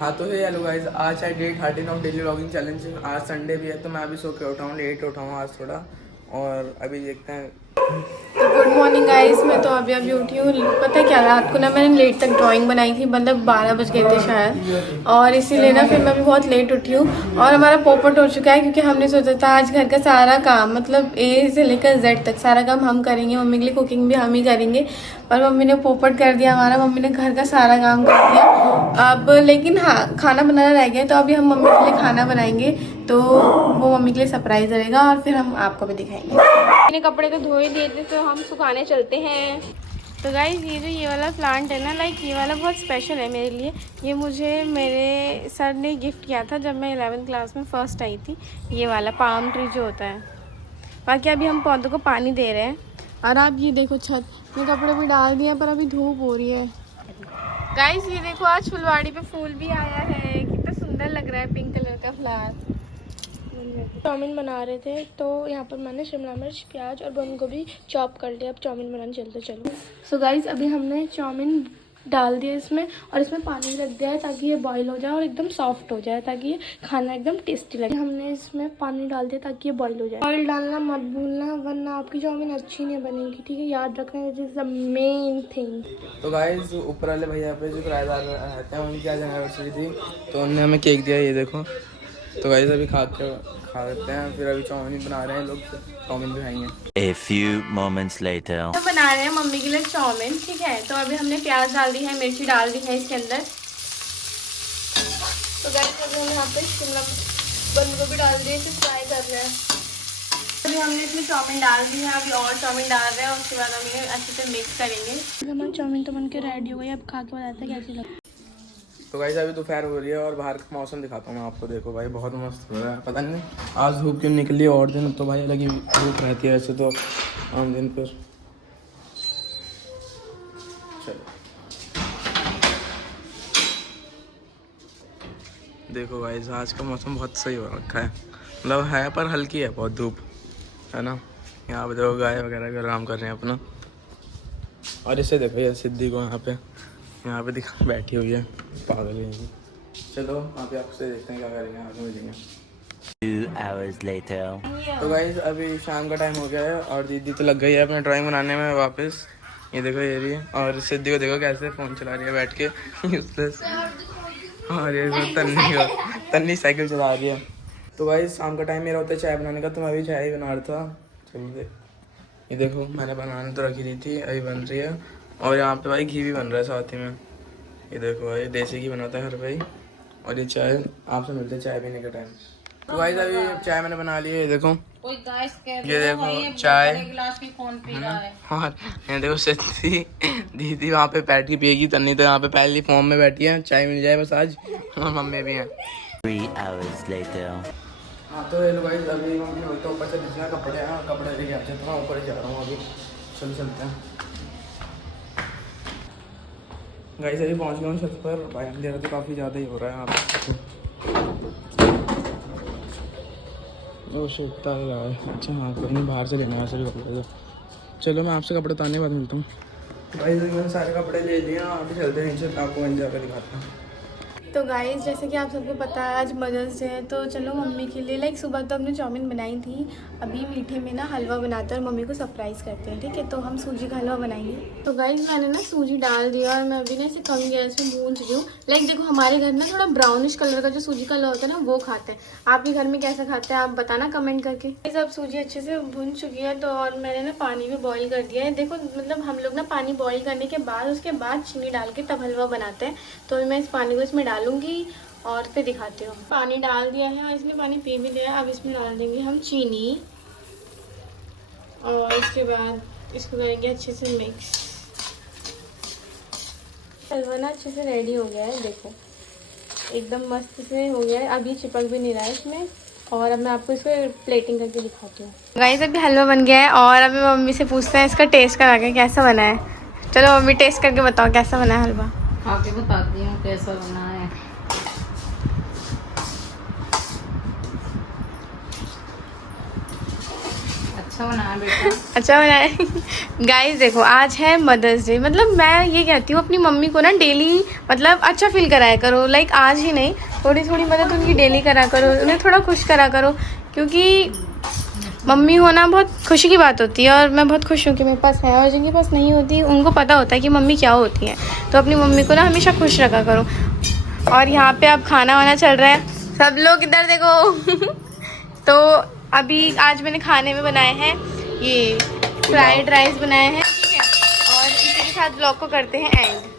हाँ तो है हेलो गाइस, आज है day 13 of daily vlogging challenge. आज संडे भी है तो मैं अभी सो के उठा हूँ, लेट उठा हूँ आज थोड़ा। और अभी देखते हैं। गुड मॉर्निंग गाइस, मैं तो अभी उठी हूँ। पता है क्या, रात को ना मैंने लेट तक ड्राइंग बनाई थी, मतलब 12 बज गए थे शायद, और इसीलिए ना फिर मैं भी बहुत लेट उठी हूँ। और हमारा पोपट हो चुका है क्योंकि हमने सोचा था आज घर का सारा काम, मतलब ए से लेकर जेड तक सारा काम हम करेंगे। मम्मी के लिए कुकिंग भी हम ही करेंगे, और मम्मी ने पोपट कर दिया हमारा। मम्मी ने घर का सारा काम कर दिया अब, लेकिन हाँ खाना बनाना रह गया, तो अभी हम मम्मी के लिए खाना बनाएंगे। तो वो मम्मी के लिए सरप्राइज रहेगा और फिर हम आपको भी दिखाएंगे। मैंने कपड़े तो धो ही दिए थे, तो हम सुखाने चलते हैं। तो गाइस ये वाला प्लांट है ना, लाइक ये वाला बहुत स्पेशल है मेरे लिए। ये मुझे मेरे सर ने गिफ्ट किया था जब मैं 11th क्लास में फर्स्ट आई थी। ये वाला पाम ट्री जो होता है। बाकी अभी हम पौधों को पानी दे रहे हैं। और आप ये देखो, छत में कपड़े भी डाल दिए पर अभी धूप हो रही है। गाइस ये देखो, आज फुलवाड़ी पे फूल भी आया है, कितना सुंदर लग रहा है, पिंक कलर का फ्लावर। चाउमीन बना रहे थे, तो यहाँ पर मैंने शिमला मिर्च, प्याज और बंद गोभी चॉप कर लिया। अब चाउमीन बनाने चलते चलो। सो गाइस अभी हमने चाउमीन डाल दिया इसमें, और इसमें पानी रख दिया है ताकि ये बॉईल हो जाए और एकदम सॉफ्ट हो जाए, ताकि ये खाना एकदम टेस्टी लगे। हमने इसमें पानी डाल दिया ताकि ये बॉईल हो जाए। ऑयल डालना मत भूलना, वरना आपकी चाउमीन अच्छी नहीं बनेगी, ठीक है? याद रखना, this is the main thing. तो गाइस ऊपर वाले भैया पे जो किराएदार रहते हैं उनकी आज एनिवर्सरी थी, तो उन्होंने हमें केक दिया, ये देखो। तो गाइस अभी खा लेते हैं, फिर अभी चाउमीन बना रहे हैं लोग, चाउमीन भी खाएंगे। A few moments later. तो बना रहे हैं मम्मी के लिए चाउमीन, ठीक है? तो अभी हमने प्याज डाल दी है, मिर्ची डाल दी है इसके अंदर। तो गाइस अभी हम यहाँ पे शिमला बंद गोभी डाल दिए, इसे फ्राई कर रहे हैं। अभी हमने इसमें चाउमीन डाल दी है, अभी और चाउमीन डाल रहे हैं, उसके बाद हम इन्हें अच्छे से मिक्स करेंगे। हमारी चाउमीन तो बनके रेडी हो गई, अब खा के बताते हैं कैसी लगी। तो गाइस अभी दोपहर हो रही है और बाहर का मौसम दिखाता हूँ मैं आपको। देखो भाई बहुत मस्त हो रहा है, पता नहीं आज धूप क्यों निकली। और दिन तो भाई अलग ही धूप रहती है ऐसे तो आम दिन पर। चलो देखो गाइस आज का मौसम बहुत सही हो रखा है, मतलब है पर हल्की है बहुत धूप, है ना। यहाँ पे देखो गाय वगैरह का आराम कर रहे हैं अपना। और इसे देखो ये सिद्धि को यहाँ पे दिखा बैठी हुई है, पागल है। चलो आप आपसे देखते हैं क्या करेंगे, आगे मिलेंगे। 2 hours later. तो गाइस अभी शाम का टाइम हो गया है और दीदी तो लग गई है अपना ड्राइंग बनाने में वापस। ये देखो ये भी, और सिद्धि को देखो कैसे फ़ोन चला रही है बैठ के, यूजलेस। और ये तन्नी साइकिल चला रही है। तो गाइस शाम का टाइम मेरा होता है चाय बनाने का, तो मैं अभी चाय ही बना रहा था। चलो देख, ये देखो मैंने बनाने तो रखी दी थी, अभी बन रही है। और यहाँ पे भाई घी भी बन रहा है साथ ही में। ये देखो भाई देसी घी बनाता है घर भाई। और ये चाय आपसे मिलते हैं चाय पीने के टाइम। तो भाई अभी चाय मैंने बना ली है, ये देखो। ये देखो चाय, और ये देखो सिद्धि दीदी वहाँ पे बैठ के पिएगी, तन्नी तो यहाँ पे पहली फॉर्म में बैठी है, चाय मिल जाए बस आज। और मम्मी भी हैं। 3 hours later. हाँ तो हेलो गाइस अभी मम्मी बोलते ऊपर से बिजली कपड़े हैं, कपड़े लेके आते हैं, तो मैं ऊपर ही जा रहा हूँ अभी। चलते हैं गाइस। अभी पहुँच गया हूँ छत पर। भाई अंधेरा तो काफ़ी ज़्यादा ही हो रहा है यहाँ पे। वो शेकता ही रहा है। अच्छा हाँ कोई नहीं, बाहर से लेना है सभी कपड़े। तो चलो मैं आपसे कपड़े उतारने के बाद मिलता हूँ। भाई मैंने सारे कपड़े ले लिए, अभी चलते हैं नीचे, आपको वहीं जाकर दिखाता हूँ। तो गाइस जैसे कि आप सबको पता है आज मदर्स डे है, तो चलो मम्मी के लिए, लाइक सुबह तो हमने चाउमीन बनाई थी, अभी मीठे में ना हलवा बनाते हैं और मम्मी को सरप्राइज़ करते हैं, ठीक है? तो हम सूजी का हलवा बनाएंगे। तो गाइस मैंने ना सूजी डाल दिया और मैं अभी ना इसे कम गैस में भून रही हूँ। लाइक देखो हमारे घर में थोड़ा ब्राउनिश कलर का जो सूजी का हलवा होता है ना, वो खाते हैं। आपके घर में कैसा खाते हैं आप बताना कमेंट करके। अब सूजी अच्छे से भून चुकी है, तो और मैंने ना पानी भी बॉईल कर दिया है। देखो मतलब हम लोग ना पानी बॉईल करने के बाद उसके बाद चीनी डाल के तब हलवा बनाते हैं। तो अभी मैं इस पानी को इसमें डालूंगी और फिर दिखाती हूँ। पानी डाल दिया है और इसने पानी पी भी लिया है। अब इसमें डाल देंगे हम चीनी, और इसके बाद इसको करेंगे अच्छे से मिक्स। हलवा ना अच्छे से रेडी हो गया है, देखो एकदम मस्त से हो गया है। अब ये चिपक भी नहीं रहा है इसमें। और अब मैं आपको इसको प्लेटिंग करके दिखाती हूँ। गाइस अभी हलवा बन गया है और अभी मम्मी से पूछते हैं इसका टेस्ट करा के कैसा बना है। चलो मम्मी टेस्ट करके बताओ कैसा बना है हलवा। आगे बताती हूँ कैसा बना है। अच्छा अच्छा बनाया बेटा। अच्छा बनाए। गाइस देखो आज है मदर्स डे, मतलब मैं ये कहती हूँ अपनी मम्मी को ना डेली मतलब अच्छा फील कराया करो, लाइक आज ही नहीं, थोड़ी थोड़ी मदद उनकी डेली करा करो, उन्हें थोड़ा खुश करा करो, क्योंकि मम्मी होना बहुत खुशी की बात होती है। और मैं बहुत खुश हूँ कि मेरे पास है, और जिनके पास नहीं होती उनको पता होता है कि मम्मी क्या होती है। तो अपनी मम्मी को ना हमेशा खुश रखा करो। और यहाँ पे अब खाना वाना चल रहा है, सब लोग इधर देखो। तो अभी आज मैंने खाने में बनाए हैं ये फ्राइड राइस बनाए हैं, ठीक है। और इसी के साथ ब्लॉग को करते हैं एंड।